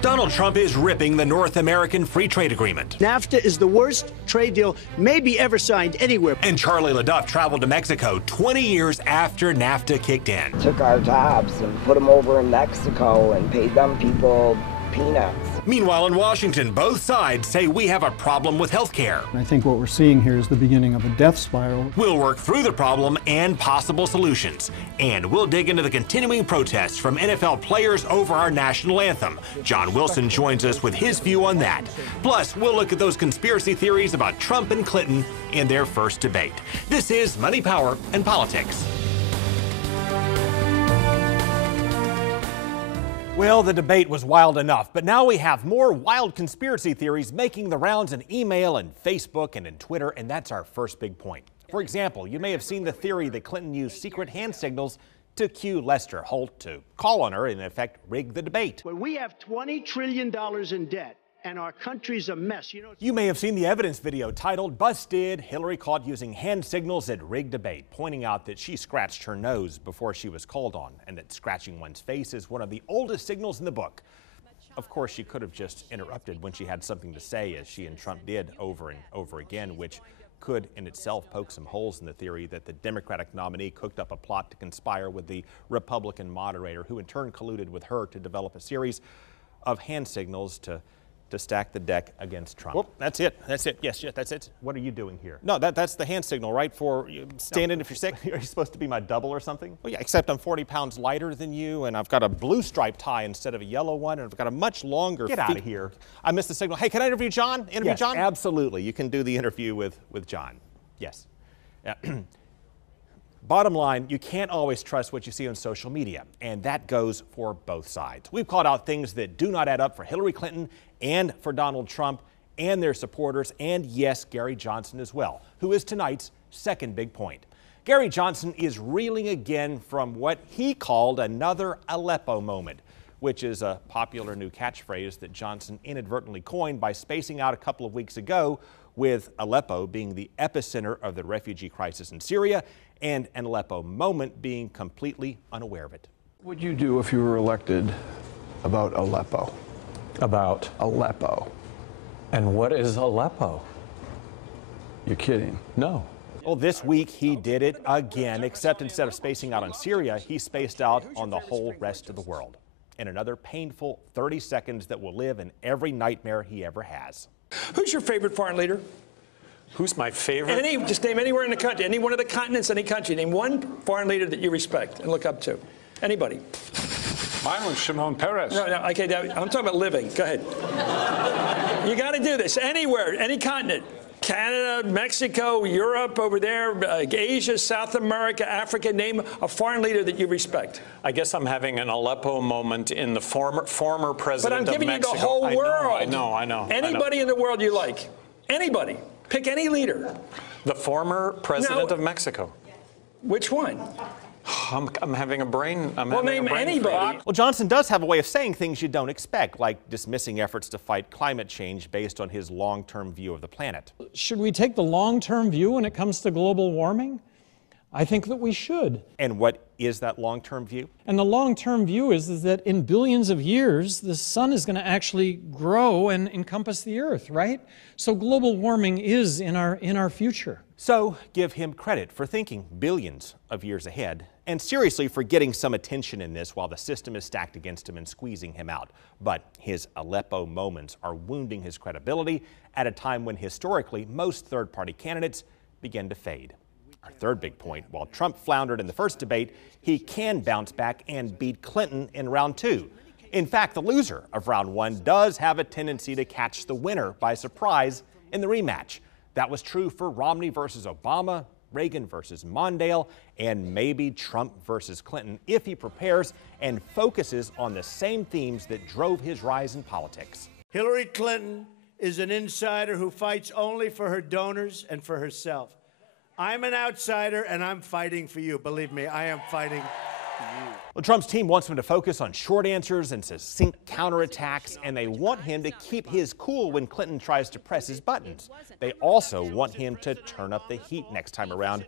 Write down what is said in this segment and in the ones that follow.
Donald Trump is ripping the North American Free Trade Agreement. NAFTA is the worst trade deal maybe ever signed anywhere. And Charlie LaDuff traveled to Mexico 20 years after NAFTA kicked in. Took our jobs and put them over in Mexico and paid them people peanuts. Meanwhile, in Washington, both sides say we have a problem with health care. I think what we're seeing here is the beginning of a death spiral. We'll work through the problem and possible solutions. And we'll dig into the continuing protests from NFL players over our national anthem. John Wilson joins us with his view on that. Plus, we'll look at those conspiracy theories about Trump and Clinton in their first debate. This is Money, Power, and Politics. Well, the debate was wild enough, but now we have more wild conspiracy theories making the rounds in email and Facebook and in Twitter, and that's our first big point. For example, you may have seen the theory that Clinton used secret hand signals to cue Lester Holt to call on her and, in effect, rig the debate. When we have $20 trillion in debt and our country's a mess, You may have seen the evidence video titled "Busted, Hillary Caught Using Hand Signals at Rigged Debate," pointing out that she scratched her nose before she was called on, and that scratching one's face is one of the oldest signals in the book. Of course, she could have just interrupted when she had something to say, as she and Trump did over and over again, which could in itself poke some holes in the theory that the Democratic nominee cooked up a plot to conspire with the Republican moderator, who in turn colluded with her to develop a series of hand signals to stack the deck against Trump. Well, that's it. That's it. Yes, that's it. What are you doing here? No, that's the hand signal, right? For stand in if you're sick. Are you supposed to be my double or something? Well, yeah, except I'm 40 pounds lighter than you, and I've got a blue striped tie instead of a yellow one, and I've got a much longer Get out of here. I missed the signal. Hey, can I interview John? Yes, John? Absolutely. You can do the interview with John. Yes. Bottom line, you can't always trust what you see on social media, and that goes for both sides. We've called out things that do not add up for Hillary Clinton and for Donald Trump and their supporters, and yes, Gary Johnson as well, who is tonight's second big point. Gary Johnson is reeling again from what he called another Aleppo moment, which is a popular new catchphrase that Johnson inadvertently coined by spacing out a couple of weeks ago, with Aleppo being the epicenter of the refugee crisis in Syria and an Aleppo moment being completely unaware of it. What would you do if you were elected about Aleppo? About? Aleppo. And what is Aleppo? You're kidding. No. Well, this week he did it again, except instead of spacing out on Syria, he spaced out on the whole rest of the world. In another painful 30 seconds that will live in every nightmare he ever has. Who's your favorite foreign leader? Who's my favorite? Just name anywhere in the country, any one of the continents, any country. Name one foreign leader that you respect and look up to. Anybody. Mine was Shimon Peres. No, okay, I'm talking about living. Go ahead. You got to do this. Anywhere, any continent. Canada, Mexico, Europe, over there, Asia, South America, Africa. Name a foreign leader that you respect. I guess I'm having an Aleppo moment in the former president of Mexico. But I'm giving you the whole world. I know. Anybody in the world you like. Anybody. Pick any leader. The former president of Mexico. Which one? I'm having a brain. Well, name anybody. Well, Johnson does have a way of saying things you don't expect, like dismissing efforts to fight climate change based on his long-term view of the planet. Should we take the long-term view when it comes to global warming? I think that we should. And what is that long-term view? And the long-term view is that in billions of years, the sun is going to actually grow and encompass the earth, right? So global warming is in our future. So give him credit for thinking billions of years ahead, and seriously for getting some attention in this while the system is stacked against him and squeezing him out. But his Aleppo moments are wounding his credibility at a time when historically most third-party candidates begin to fade. Our third big point, while Trump floundered in the first debate, he can bounce back and beat Clinton in round two. In fact, the loser of round one does have a tendency to catch the winner by surprise in the rematch. That was true for Romney versus Obama, Reagan versus Mondale, and maybe Trump versus Clinton if he prepares and focuses on the same themes that drove his rise in politics. Hillary Clinton is an insider who fights only for her donors and for herself. I'm an outsider, and I'm fighting for you. Believe me, I am fighting for you. Well, Trump's team wants him to focus on short answers and succinct counterattacks, and they want him to keep his cool when Clinton tries to press his buttons. They also want him to turn up the heat next time around,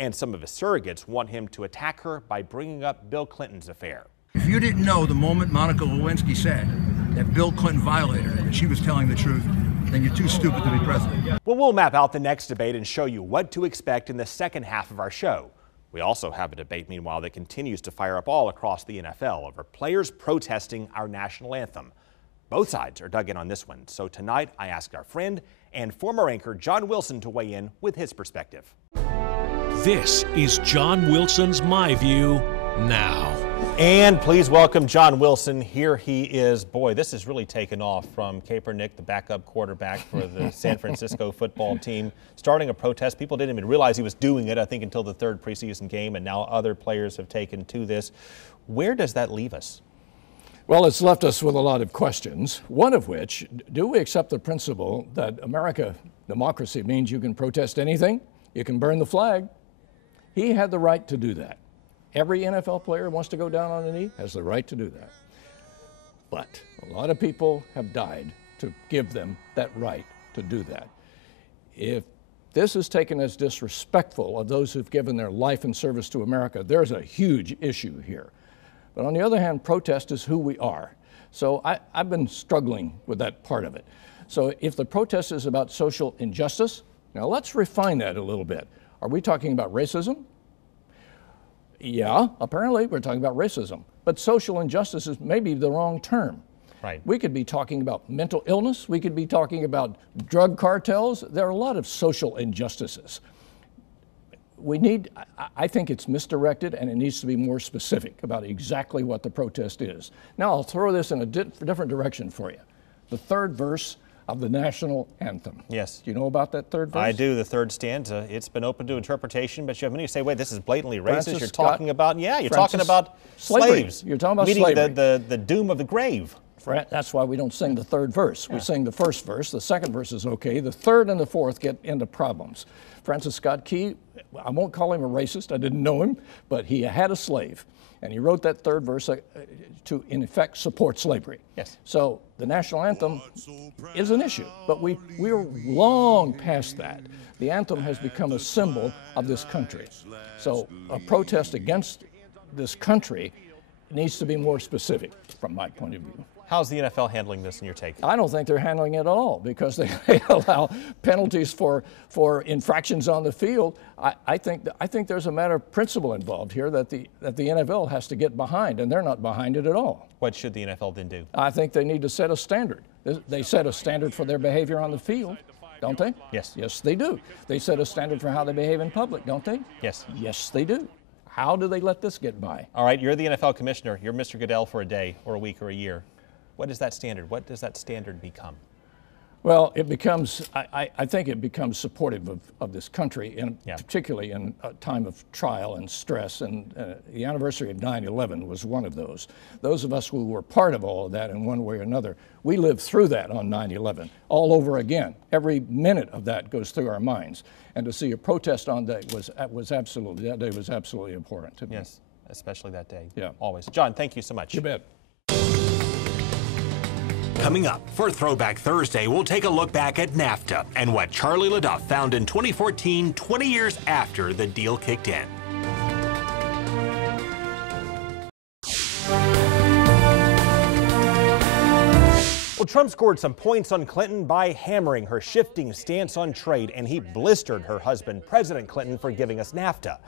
and some of his surrogates want him to attack her by bringing up Bill Clinton's affair. If you didn't know, the moment Monica Lewinsky said, that Bill Clinton violated it, and she was telling the truth, then you're too stupid to be president. Well, we'll map out the next debate and show you what to expect in the second half of our show. We also have a debate, meanwhile, that continues to fire up all across the NFL over players protesting our national anthem. Both sides are dug in on this one. So tonight, I asked our friend and former anchor John Wilson to weigh in with his perspective. This is John Wilson's My View Now. And please welcome John Wilson. Here he is. Boy, this has really taken off from Kaepernick, the backup quarterback for the San Francisco football team, starting a protest. People didn't even realize he was doing it, I think, until the third preseason game, and now other players have taken to this. Where does that leave us? Well, it's left us with a lot of questions, one of which, do we accept the principle that democracy means you can protest anything? You can burn the flag. He had the right to do that. Every NFL player who wants to go down on a knee has the right to do that. But a lot of people have died to give them that right to do that. If this is taken as disrespectful of those who've given their life in service to America, there's a huge issue here. But on the other hand, protest is who we are. So I've been struggling with that part of it. So if the protest is about social injustice, now let's refine that a little bit. Are we talking about racism? Yeah, apparently we're talking about racism. But social injustice is maybe the wrong term. Right. We could be talking about mental illness. We could be talking about drug cartels. There are a lot of social injustices. I think it's misdirected, and it needs to be more specific about exactly what the protest is. Now I'll throw this in a different direction for you. The third verse of the national anthem. Yes. Do you know about that third verse? I do, the third stanza. It's been open to interpretation, but you have many who say, wait, this is blatantly racist. Francis You're Scott, talking about, you're Francis, talking about slaves. You're talking about meaning slavery. the doom of the grave. That's why we don't sing the third verse. We sing the first verse. The second verse is okay. The third and the fourth get into problems. Francis Scott Key, I won't call him a racist. I didn't know him, but he had a slave. And he wrote that third verse to, in effect, support slavery. Yes. So the national anthem is an issue, but we're long past that. The anthem has become a symbol of this country. So a protest against this country needs to be more specific from my point of view. How's the NFL handling this in your take? I don't think they're handling it at all because they allow penalties for infractions on the field. I think there's a matter of principle involved here that the NFL has to get behind, and they're not behind it at all. What should the NFL then do? I think they need to set a standard. They set a standard for their behavior on the field, don't they? Yes. Yes, they do. They set a standard for how they behave in public, don't they? Yes. Yes, they do. How do they let this get by? All right, you're the NFL commissioner. You're Mr. Goodell for a day or a week or a year. What is that standard? What does that standard become? Well, it becomes, I think it becomes supportive of this country, and particularly in a time of trial and stress. And the anniversary of 9/11 was one of those. Those of us who were part of all of that in one way or another, we lived through that on 9/11 all over again. Every minute of that goes through our minds. And to see a protest on that day was absolutely important to me. Yes, especially that day. Yeah. Always. John, thank you so much. You bet. Coming up for Throwback Thursday, we'll take a look back at NAFTA and what Charlie LaDuff found in 2014, 20 years after the deal kicked in. Well, Trump scored some points on Clinton by hammering her shifting stance on trade, and he blistered her husband, President Clinton, for giving us NAFTA.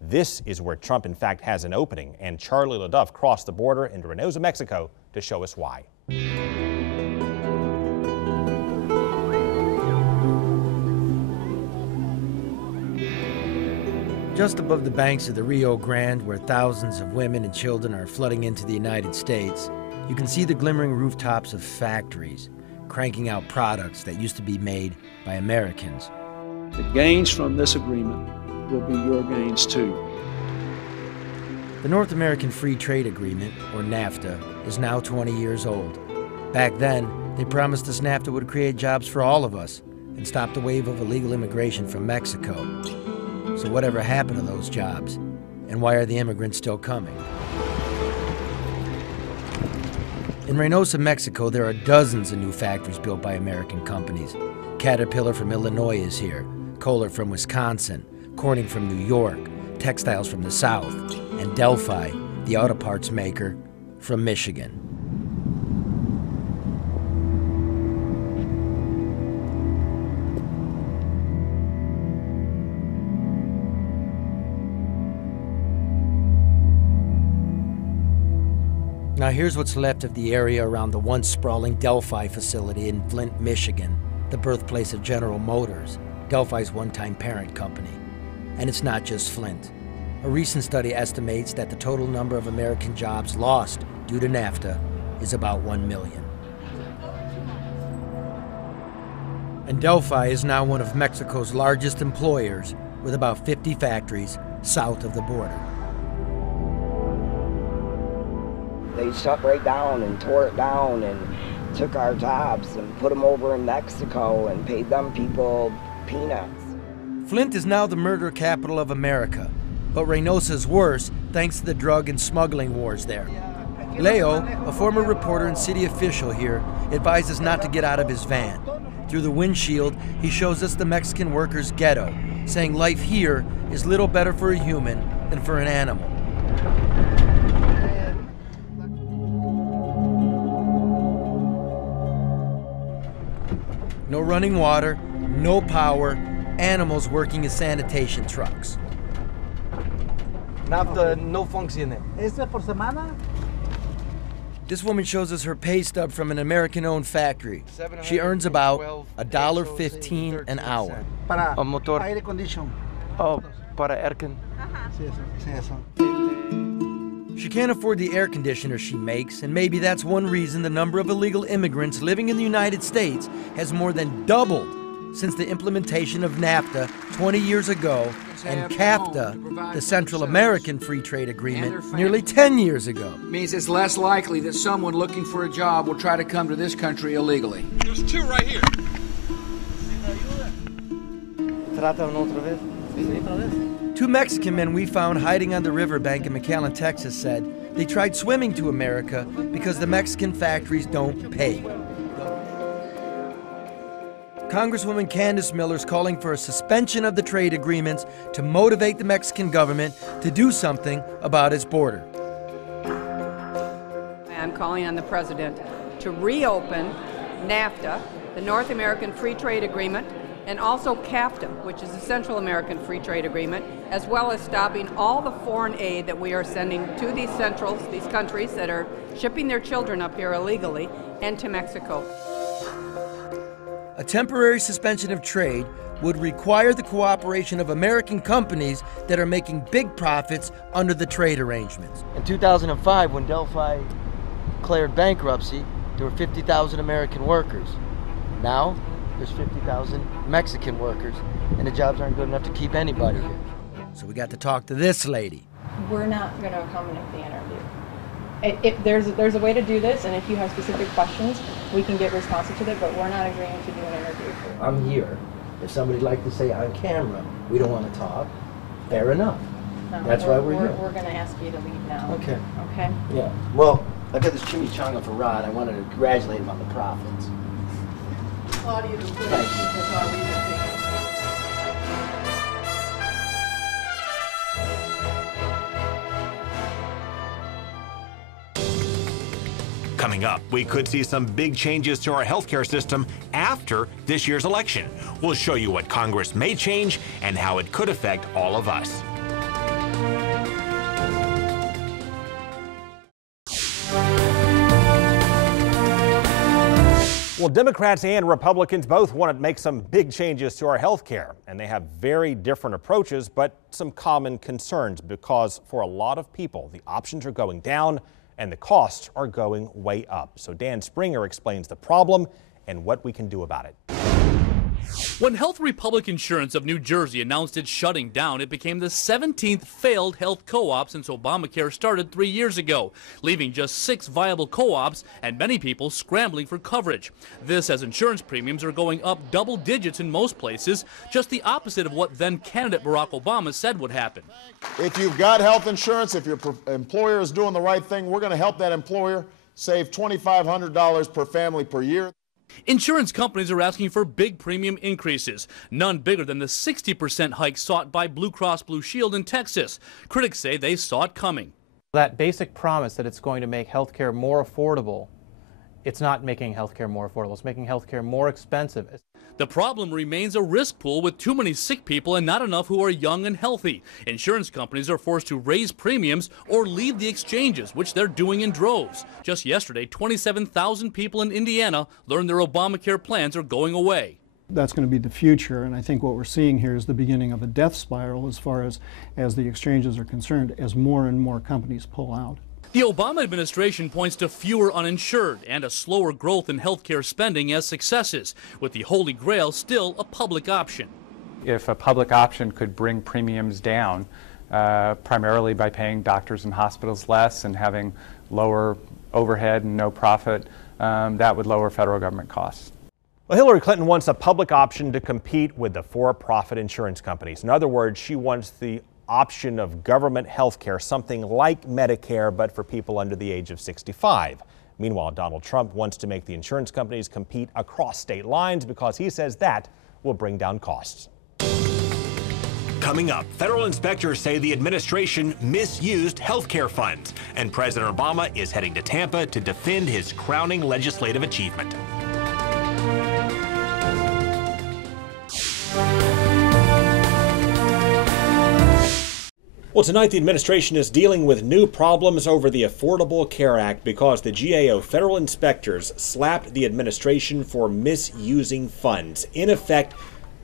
This is where Trump, in fact, has an opening, and Charlie LaDuff crossed the border into Reynosa, Mexico, to show us why. Just above the banks of the Rio Grande, where thousands of women and children are flooding into the United States, you can see the glimmering rooftops of factories, cranking out products that used to be made by Americans. The gains from this agreement will be your gains too. The North American Free Trade Agreement, or NAFTA, is now 20 years old. Back then, they promised us NAFTA would create jobs for all of us and stop the wave of illegal immigration from Mexico. So whatever happened to those jobs? And why are the immigrants still coming? In Reynosa, Mexico, there are dozens of new factories built by American companies. Caterpillar from Illinois is here, Kohler from Wisconsin, Corning from New York, Textiles from the South, and Delphi, the auto parts maker, from Michigan. Now here's what's left of the area around the once sprawling Delphi facility in Flint, Michigan, the birthplace of General Motors, Delphi's one-time parent company. And it's not just Flint. A recent study estimates that the total number of American jobs lost due to NAFTA is about 1 million. And Delphi is now one of Mexico's largest employers, with about 50 factories south of the border. They shut right down and tore it down and took our jobs and put them over in Mexico and paid them people peanuts. Flint is now the murder capital of America, but Reynosa's worse thanks to the drug and smuggling wars there. Leo, a former reporter and city official here, advises not to get out of his van. Through the windshield, he shows us the Mexican workers' ghetto, saying life here is little better for a human than for an animal. No running water, no power, animals working as sanitation trucks. NAFTA no funciona. ¿Este por semana? This woman shows us her pay stub from an American-owned factory. She earns about $1.15 an hour. Para motor. aire condition. Oh, para air con. Sí, eso. She can't afford the air conditioner she makes, and maybe that's one reason the number of illegal immigrants living in the United States has more than doubled since the implementation of NAFTA 20 years ago and CAFTA, the Central American Free Trade Agreement, nearly 10 years ago. Means it's less likely that someone looking for a job will try to come to this country illegally. There's two right here. Two Mexican men we found hiding on the riverbank in McAllen, Texas said they tried swimming to America because the Mexican factories don't pay. Congresswoman Candace Miller's calling for a suspension of the trade agreements to motivate the Mexican government to do something about its border. I'm calling on the president to reopen NAFTA, the North American Free Trade Agreement, and also CAFTA, which is the Central American Free Trade Agreement, as well as stopping all the foreign aid that we are sending to these countries that are shipping their children up here illegally, and to Mexico. A temporary suspension of trade would require the cooperation of American companies that are making big profits under the trade arrangements. In 2005, when Delphi declared bankruptcy, there were 50,000 American workers. Now, there's 50,000 Mexican workers, and the jobs aren't good enough to keep anybody here. So we got to talk to this lady. We're not going to accommodate the interview. There's a way to do this, and if you have specific questions, we can get responsive to it, but we're not agreeing to do an interview. I'm here. If somebody'd like to say on camera, we don't want to talk, fair enough. No, that's why we're here. We're going to ask you to leave now. Okay. Okay? Yeah. Well, I got this chimichanga for Rod. I wanted to congratulate him on the profits. Claudia, thank you. Coming up, we could see some big changes to our healthcare system after this year's election. We'll show you what Congress may change and how it could affect all of us. Well, Democrats and Republicans both want to make some big changes to our health care, and they have very different approaches, but some common concerns, because for a lot of people, the options are going down and the costs are going way up. So Dan Springer explains the problem and what we can do about it. When Health Republic Insurance of New Jersey announced it's shutting down, it became the 17th failed health co-op since Obamacare started 3 years ago, leaving just 6 viable co-ops and many people scrambling for coverage. This as insurance premiums are going up double digits in most places, just the opposite of what then candidate Barack Obama said would happen. If you've got health insurance, if your employer is doing the right thing, we're going to help that employer save $2,500 per family per year. Insurance companies are asking for big premium increases, none bigger than the 60% hike sought by Blue Cross Blue Shield in Texas. Critics say they saw it coming. That basic promise that it's going to make health care more affordable it's not making healthcare more affordable. It's making healthcare more expensive. The problem remains a risk pool with too many sick people and not enough who are young and healthy. Insurance companies are forced to raise premiums or leave the exchanges, which they're doing in droves. Just yesterday, 27,000 people in Indiana learned their Obamacare plans are going away. That's going to be the future, and I think what we're seeing here is the beginning of a death spiral as far as the exchanges are concerned, as more and more companies pull out. The Obama administration points to fewer uninsured and a slower growth in healthcare spending as successes, with the Holy Grail still a public option. If a public option could bring premiums down, primarily by paying doctors and hospitals less and having lower overhead and no profit, that would lower federal government costs. Well, Hillary Clinton wants a public option to compete with the for-profit insurance companies. In other words, she wants the option of government health care, something like Medicare, but for people under the age of 65. Meanwhile, Donald Trump wants to make the insurance companies compete across state lines because he says that will bring down costs. Coming up, federal inspectors say the administration misused health care funds, and President Obama is heading to Tampa to defend his crowning legislative achievement. Well, tonight the administration is dealing with new problems over the Affordable Care Act because the GAO federal inspectors slapped the administration for misusing funds. In effect,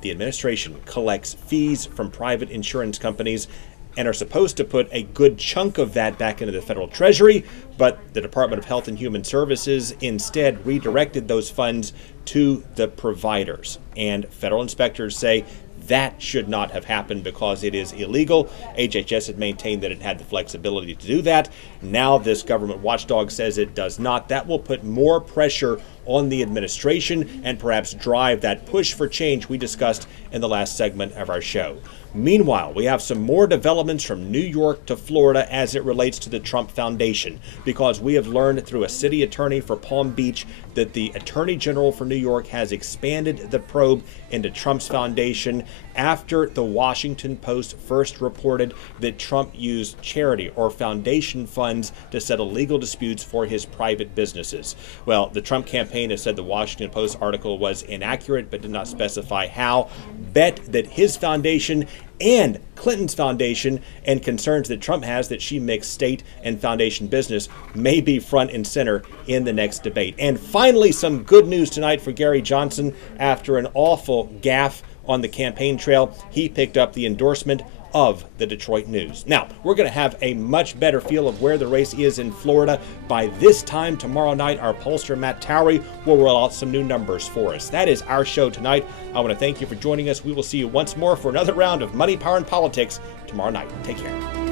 the administration collects fees from private insurance companies and are supposed to put a good chunk of that back into the federal treasury, but the Department of Health and Human Services instead redirected those funds to the providers. And federal inspectors say that should not have happened because it is illegal. HHS had maintained that it had the flexibility to do that. Now this government watchdog says it does not. That will put more pressure on the administration and perhaps drive that push for change we discussed in the last segment of our show. Meanwhile, we have some more developments from New York to Florida as it relates to the Trump Foundation, because we have learned through a city attorney for Palm Beach that the Attorney General for New York has expanded the probe into Trump's foundation after the Washington Post first reported that Trump used charity or foundation funds to settle legal disputes for his private businesses. Well, the Trump campaign has said the Washington Post article was inaccurate but did not specify how. Bet that his foundation and Clinton's foundation and concerns that Trump has that she mixed state and foundation business may be front and center in the next debate. And finally, some good news tonight for Gary Johnson. After an awful gaffe on the campaign trail, he picked up the endorsement of the Detroit News. Now, we're going to have a much better feel of where the race is in Florida. By this time tomorrow night, our pollster Matt Towery will roll out some new numbers for us. That is our show tonight. I want to thank you for joining us. We will see you once more for another round of Money, Power, and Politics tomorrow night. Take care.